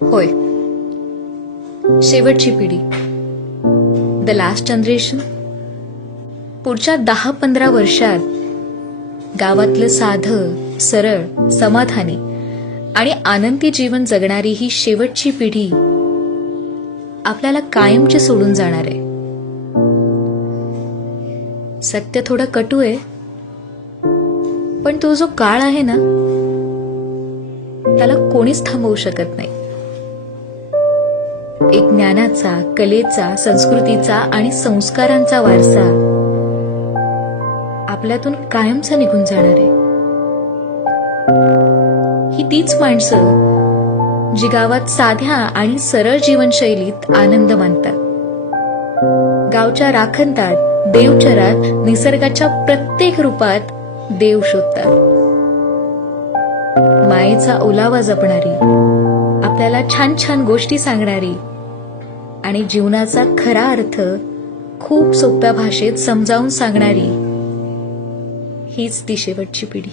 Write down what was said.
होय, शेवटची पिढी, द लास्ट जनरेशन. पुढच्या 10-15 वर्षात गावातलं साधं, सरळ, समाधानी आणि आनंदी जीवन जगणारी ही शेवटची पिढी आपल्याला कायमची सोडून जाणार आहे. सत्य थोडं कटू आहे, पण तो जो काळ आहे ना, त्याला कोणीच थांबवू शकत नाही. एक ज्ञानाचा, कलेचा, संस्कृतीचा आणि संस्कारांचा वारसा आपल्यातून कायमचा निघून जाणार आहे. ही तीच माणसं जी गावात साध्या आणि सरळ जीवनशैलीत आनंद मानतात, गावच्या राखणदार देवचरात निसर्गाच्या प्रत्येक रूपात देव शोधतात, मायेचा ओलावा जपणारी, आपल्याला छान छान गोष्टी सांगणारी आणि जीवनाचा खरा अर्थ खूप सोप्या भाषेत समजावून सांगणारी हीच ती शेवटची पिढी.